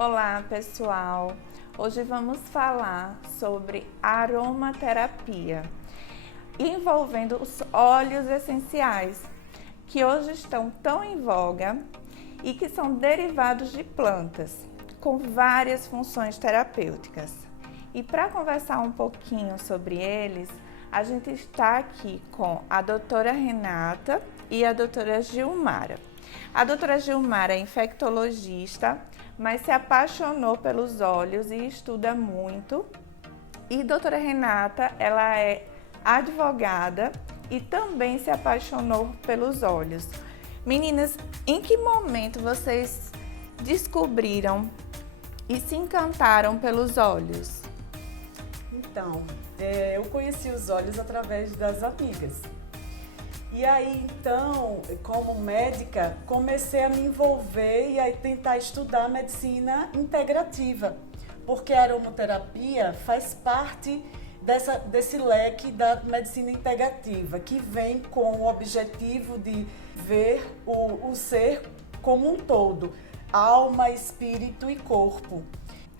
Olá, pessoal! Hoje vamos falar sobre aromaterapia, envolvendo os óleos essenciais, que hoje estão tão em voga e que são derivados de plantas, com várias funções terapêuticas. E para conversar um pouquinho sobre eles, a gente está aqui com a doutora Renata e a doutora Gilmara. A doutora Gilmara é infectologista, mas se apaixonou pelos óleos e estuda muito. E a doutora Renata, ela é advogada e também se apaixonou pelos óleos. Meninas, em que momento vocês descobriram e se encantaram pelos óleos? Então, eu conheci os óleos através das amigas. E aí, então, como médica, comecei a me envolver e a tentar estudar medicina integrativa, porque a aromaterapia faz parte desse leque da medicina integrativa, que vem com o objetivo de ver o ser como um todo, alma, espírito e corpo.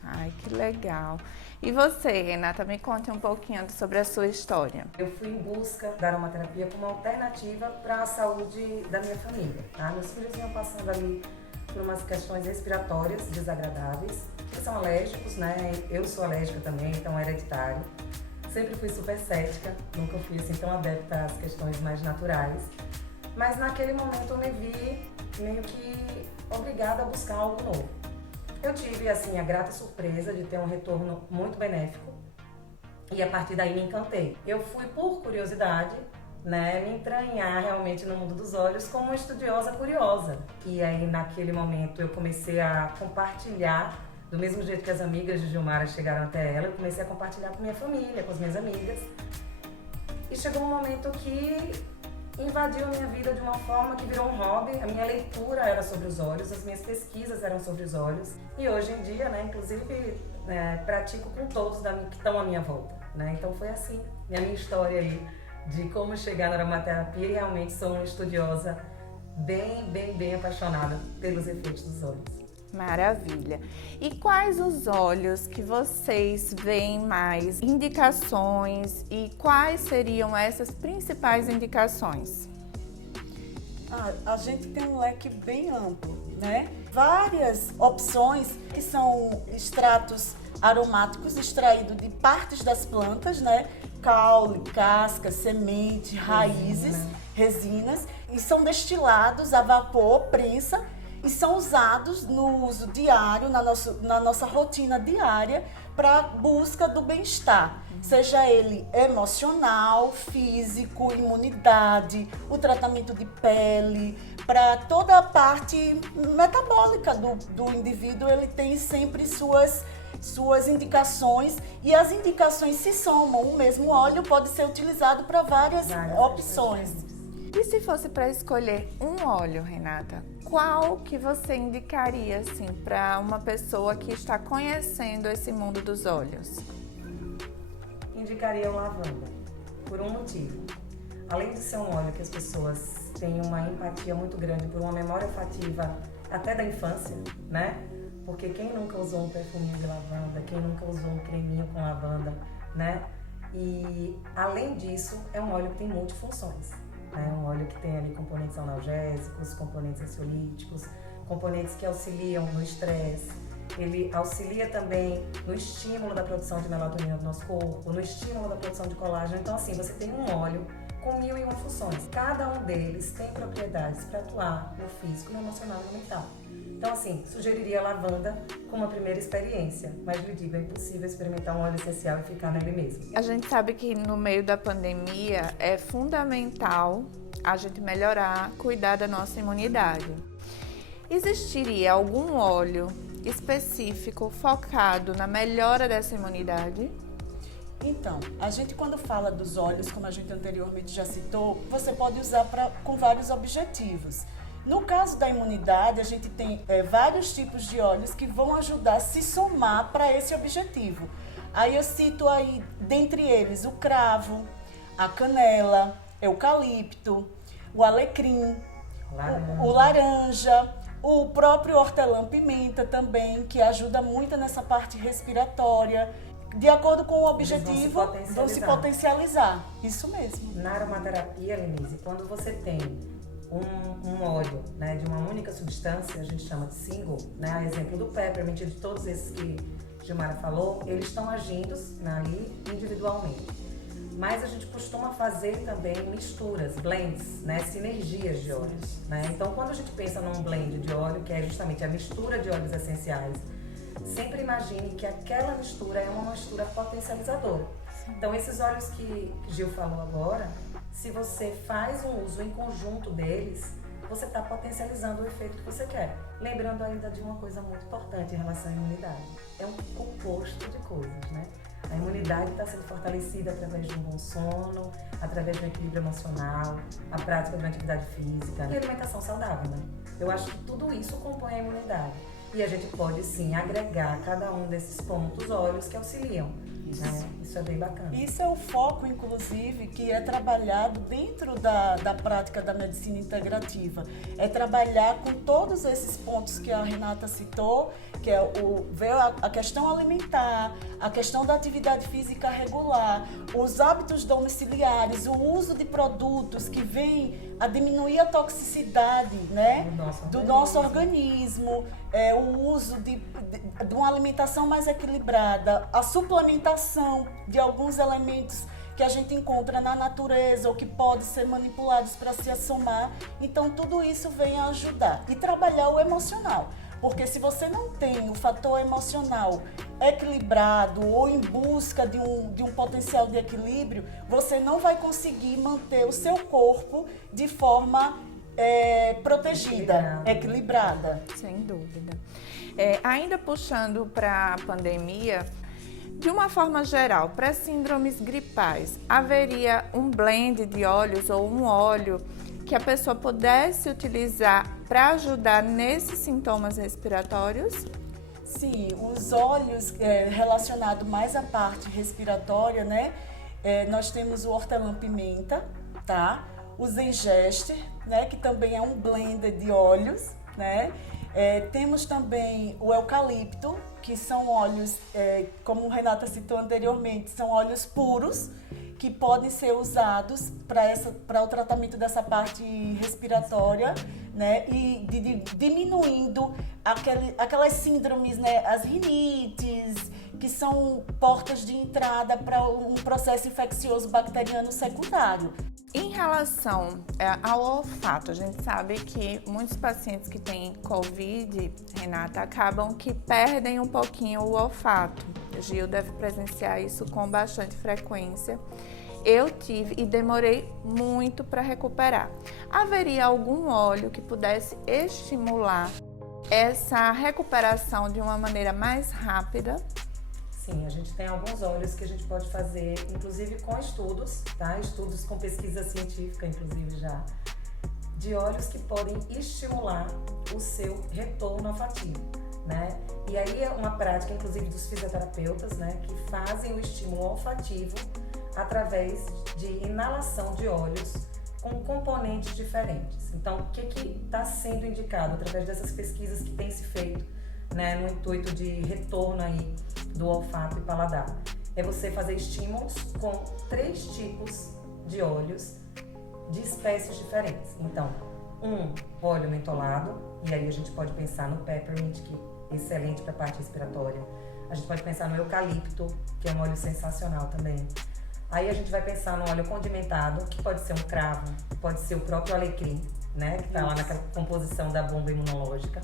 Ai, que legal! E você, Renata, me conte um pouquinho sobre a sua história. Eu fui em busca da aromaterapia como alternativa para a saúde da minha família. Tá? Meus filhos vinham passando ali por umas questões respiratórias desagradáveis. Eles são alérgicos, né? Eu sou alérgica também, então é hereditário. Sempre fui super cética, nunca fui assim tão adepta às questões mais naturais. Mas naquele momento eu me vi meio que obrigada a buscar algo novo. Eu tive, assim, a grata surpresa de ter um retorno muito benéfico e a partir daí me encantei. Eu fui, por curiosidade, né, me entranhar realmente no mundo dos óleos como uma estudiosa curiosa. E aí, naquele momento, eu comecei a compartilhar, do mesmo jeito que as amigas de Gilmara chegaram até ela, eu comecei a compartilhar com minha família, com as minhas amigas. E chegou um momento que invadiu a minha vida de uma forma que virou um hobby. A minha leitura era sobre os óleos, as minhas pesquisas eram sobre os óleos. E hoje em dia, né, inclusive, pratico com todos que estão à minha volta. Né? Então foi assim, a minha história aí de como chegar na aromaterapia, e realmente sou uma estudiosa bem apaixonada pelos efeitos dos óleos. Maravilha! E quais os óleos que vocês veem mais indicações e quais seriam essas principais indicações? A gente tem um leque bem amplo, né? Várias opções que são extratos aromáticos extraídos de partes das plantas, né? Caule, casca, semente, raízes, resinas, e são destilados a vapor, prensa, e são usados no uso diário, na nossa rotina diária, para busca do bem-estar, seja ele emocional, físico, imunidade, o tratamento de pele, para toda a parte metabólica do indivíduo. Ele tem sempre suas indicações, e as indicações se somam. O mesmo óleo pode ser utilizado para várias opções. E se fosse para escolher um óleo, Renata, qual que você indicaria assim para uma pessoa que está conhecendo esse mundo dos óleos? Indicaria o lavanda, por um motivo. Além de ser um óleo que as pessoas têm uma empatia muito grande por uma memória afetiva até da infância, né? Porque quem nunca usou um perfuminho de lavanda, quem nunca usou um creminho com lavanda, né? E além disso, é um óleo que tem multifunções. É um óleo que tem ali componentes analgésicos, componentes ansiolíticos, componentes que auxiliam no estresse. Ele auxilia também no estímulo da produção de melatonina do nosso corpo, no estímulo da produção de colágeno. Então, assim, você tem um óleo com 1001 funções. Cada um deles tem propriedades para atuar no físico, no emocional e no mental. Então, assim, sugeriria a lavanda como uma primeira experiência, mas lhe digo, é impossível experimentar um óleo essencial e ficar nele mesmo. A gente sabe que no meio da pandemia é fundamental a gente melhorar, cuidar da nossa imunidade. Existiria algum óleo específico focado na melhora dessa imunidade? Então, a gente quando fala dos óleos, como a gente anteriormente já citou, você pode usar com vários objetivos. No caso da imunidade, a gente tem vários tipos de óleos que vão ajudar a se somar para esse objetivo. Aí eu cito aí, dentre eles, o cravo, a canela, eucalipto, o alecrim, o laranja, O próprio hortelã-pimenta também, que ajuda muito nessa parte respiratória, de acordo com o objetivo, vão se potencializar. Isso mesmo. Na aromaterapia, Lenise, quando você tem um óleo, né, de uma única substância, a gente chama de single, né, a exemplo do peppermint, de todos esses que Gilmara falou, eles estão agindo ali individualmente. Mas a gente costuma fazer também misturas, blends, né, sinergias de óleos, né? Então, quando a gente pensa num blend de óleo, que é justamente a mistura de óleos essenciais, sempre imagine que aquela mistura é uma mistura potencializadora. Então, esses óleos que Gil falou agora, se você faz um uso em conjunto deles, você está potencializando o efeito que você quer. Lembrando ainda de uma coisa muito importante em relação à imunidade. É um composto de coisas, né? A imunidade está sendo fortalecida através de um bom sono, através de um equilíbrio emocional, a prática de uma atividade física e alimentação saudável, né? Eu acho que tudo isso compõe a imunidade. E a gente pode, sim, agregar a cada um desses pontos óleos que auxiliam. Isso é bem bacana. Isso é o foco, inclusive, que é trabalhado dentro da prática da medicina integrativa. É trabalhar com todos esses pontos que a Renata citou, que é ver a questão alimentar, a questão da atividade física regular, os hábitos domiciliares, o uso de produtos que vêm a diminuir a toxicidade, né, do nosso organismo, o uso de uma alimentação mais equilibrada, a suplementação de alguns elementos que a gente encontra na natureza ou que podem ser manipulados para se assomar. Então, tudo isso vem a ajudar. E trabalhar o emocional. Porque se você não tem o fator emocional equilibrado ou em busca de um potencial de equilíbrio, você não vai conseguir manter o seu corpo de forma protegida, equilibrada. Sem dúvida. Ainda puxando para a pandemia, de uma forma geral, para síndromes gripais, haveria um blend de óleos ou um óleo que a pessoa pudesse utilizar para ajudar nesses sintomas respiratórios? Sim, os óleos relacionados mais à parte respiratória, né? Nós temos o hortelã-pimenta, tá? O zengester, né? Que também é um blend de óleos, né? Temos também o eucalipto, que são óleos, como Renata citou anteriormente, são óleos puros, que podem ser usados para o tratamento dessa parte respiratória, né? E diminuindo aquelas síndromes, né? As rinites, que são portas de entrada para um processo infeccioso bacteriano secundário. Em relação ao olfato, a gente sabe que muitos pacientes que têm Covid, Renata, acabam que perdem um pouquinho o olfato. O Gil deve presenciar isso com bastante frequência. Eu tive e demorei muito para recuperar. Haveria algum óleo que pudesse estimular essa recuperação de uma maneira mais rápida? Sim, a gente tem alguns óleos que a gente pode fazer, inclusive com estudos, tá? Estudos com pesquisa científica, inclusive já, de óleos que podem estimular o seu retorno olfativo, né? E aí é uma prática, inclusive, dos fisioterapeutas, né? Que fazem o estímulo olfativo através de inalação de óleos com componentes diferentes. Então, o que está sendo indicado através dessas pesquisas que têm se feito, né, no intuito de retorno aí do olfato e paladar? É você fazer estímulos com 3 tipos de óleos de espécies diferentes. Então, óleo mentolado, e aí a gente pode pensar no peppermint, que é excelente para a parte respiratória. A gente pode pensar no eucalipto, que é um óleo sensacional também. Aí a gente vai pensar no óleo condimentado, que pode ser um cravo, pode ser o próprio alecrim, né, que está lá naquela composição da bomba imunológica.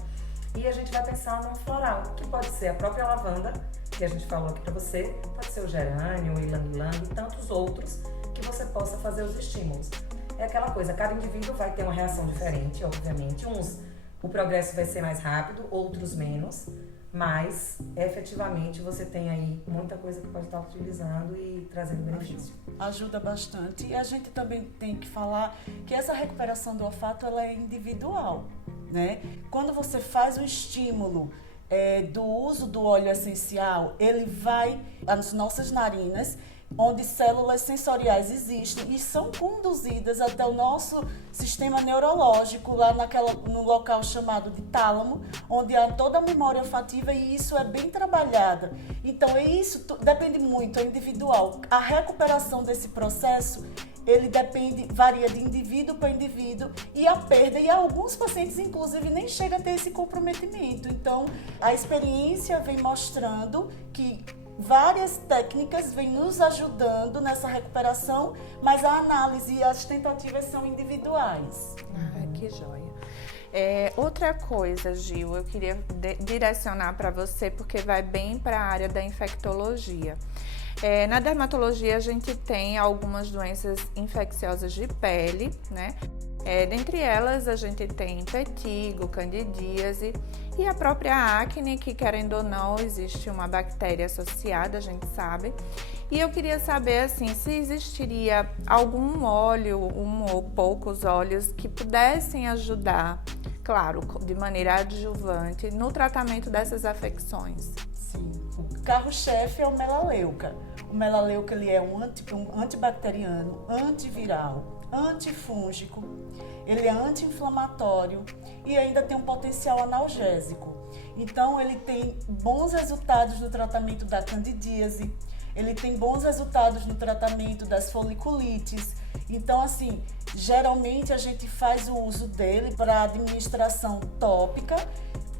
E a gente vai pensar num floral, que pode ser a própria lavanda, que a gente falou aqui para você, pode ser o gerânio, o ylang-ylang e tantos outros que você possa fazer os estímulos. É aquela coisa, cada indivíduo vai ter uma reação diferente, obviamente. Uns, o progresso vai ser mais rápido, outros menos, mas efetivamente você tem aí muita coisa que pode estar utilizando e trazendo benefício. Ajuda bastante. E a gente também tem que falar que essa recuperação do olfato ela é individual, né? Quando você faz o estímulo do uso do óleo essencial, ele vai às nossas narinas onde células sensoriais existem e são conduzidas até o nosso sistema neurológico, lá no local chamado de tálamo, onde há toda a memória olfativa, e isso é bem trabalhada. Então, isso depende muito, é individual. A recuperação desse processo, ele varia de indivíduo para indivíduo, e a perda, e alguns pacientes, inclusive, nem chegam a ter esse comprometimento. Então, a experiência vem mostrando que várias técnicas vêm nos ajudando nessa recuperação, mas a análise e as tentativas são individuais. Que joia. Outra coisa, Gil, eu queria direcionar para você, porque vai bem para a área da infectologia. Na dermatologia, a gente tem algumas doenças infecciosas de pele, né? Dentre elas, a gente tem impetigo, candidíase e a própria acne, que, querendo ou não, existe uma bactéria associada, a gente sabe. E eu queria saber, assim, se existiria algum óleo, um ou poucos óleos, que pudessem ajudar, claro, de maneira adjuvante, no tratamento dessas afecções. Sim. O carro-chefe é o melaleuca. O melaleuca, ele é um antibacteriano, antiviral, antifúngico, ele é anti-inflamatório e ainda tem um potencial analgésico. Então, ele tem bons resultados no tratamento da candidíase, ele tem bons resultados no tratamento das foliculites. Então, assim, geralmente a gente faz o uso dele para administração tópica,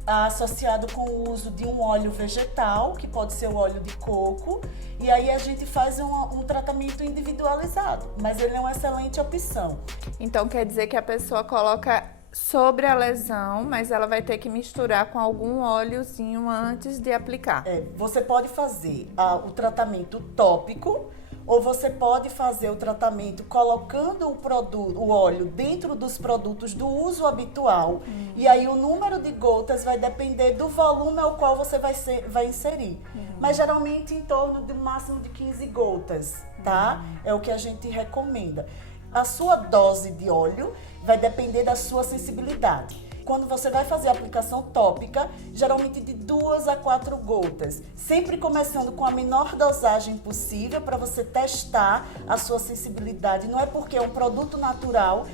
associado com o uso de um óleo vegetal, que pode ser o óleo de coco, e aí a gente faz um tratamento individualizado, mas ele é uma excelente opção. Então quer dizer que a pessoa coloca sobre a lesão, mas ela vai ter que misturar com algum óleozinho antes de aplicar. Você pode fazer o tratamento tópico, ou você pode fazer o tratamento colocando o óleo dentro dos produtos do uso habitual. E aí o número de gotas vai depender do volume ao qual você vai inserir. Mas geralmente em torno do máximo de 15 gotas, tá? É o que a gente recomenda. A sua dose de óleo vai depender da sua sensibilidade. Quando você vai fazer a aplicação tópica, geralmente de 2 a 4 gotas. Sempre começando com a menor dosagem possível para você testar a sua sensibilidade. Não é porque é um produto natural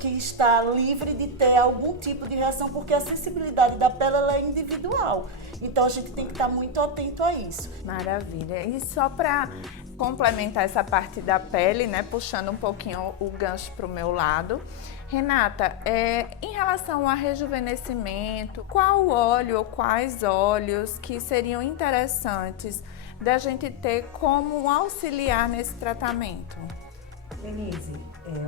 que está livre de ter algum tipo de reação, porque a sensibilidade da pele ela é individual. Então a gente tem que estar muito atento a isso. Maravilha. E só para complementar essa parte da pele, né, puxando um pouquinho o gancho para o meu lado, Renata, em relação a rejuvenescimento, qual óleo ou quais óleos que seriam interessantes da gente ter como auxiliar nesse tratamento? Denise,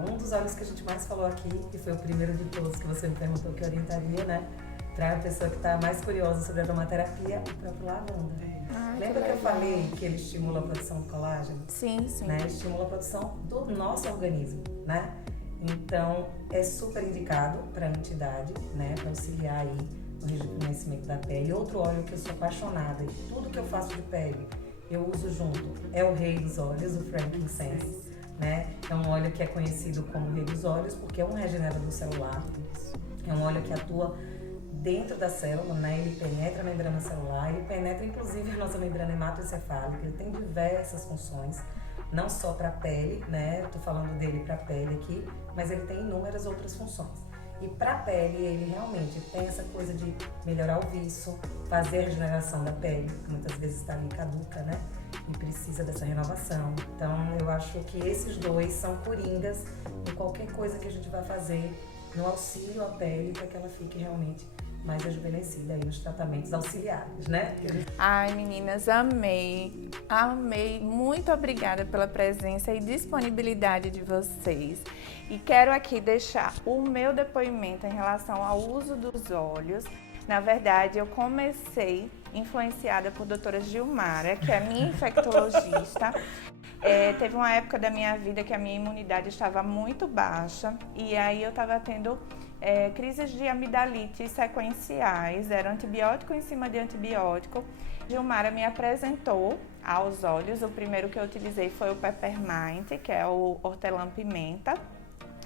um dos óleos que a gente mais falou aqui, que foi o primeiro de todos que você me perguntou que orientaria, né? Para a pessoa que está mais curiosa sobre a aromaterapia, o próprio lavanda. Lembra que eu falei que ele estimula a produção de colágeno? Sim, sim. Né? Estimula a produção do nosso organismo, né? Então, é super indicado para a entidade, né? Para auxiliar aí no rejuvenescimento da pele. Outro óleo que eu sou apaixonada, e tudo que eu faço de pele, eu uso junto, é o rei dos óleos, o frankincense, né? É um óleo que é conhecido como rei dos óleos porque é um regenerador celular. É um óleo que atua dentro da célula, né? Ele penetra a membrana celular, ele penetra inclusive a nossa membrana hematoencefálica, ele tem diversas funções, não só para a pele, né? Tô falando dele para a pele aqui, mas ele tem inúmeras outras funções. E para a pele, ele realmente tem essa coisa de melhorar o viço, fazer a regeneração da pele, que muitas vezes está ali caduca, né? E precisa dessa renovação. Então, eu acho que esses dois são coringas em qualquer coisa que a gente vai fazer no auxílio à pele para que ela fique realmente mais rejuvenescida aí nos tratamentos auxiliares, né? Ai, meninas, amei, amei. Muito obrigada pela presença e disponibilidade de vocês. E quero aqui deixar o meu depoimento em relação ao uso dos óleos. Na verdade, eu comecei influenciada por doutora Gilmara, que é minha infectologista. Teve uma época da minha vida que a minha imunidade estava muito baixa e aí eu estava tendo crises de amidalite sequenciais, era antibiótico em cima de antibiótico. Gilmara me apresentou aos óleos, o primeiro que eu utilizei foi o Peppermint, que é o hortelã-pimenta,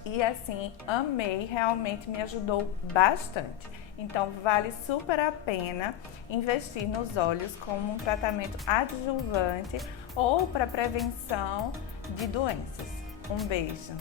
e assim, amei, realmente me ajudou bastante. Então, vale super a pena investir nos óleos como um tratamento adjuvante ou para prevenção de doenças. Um beijo!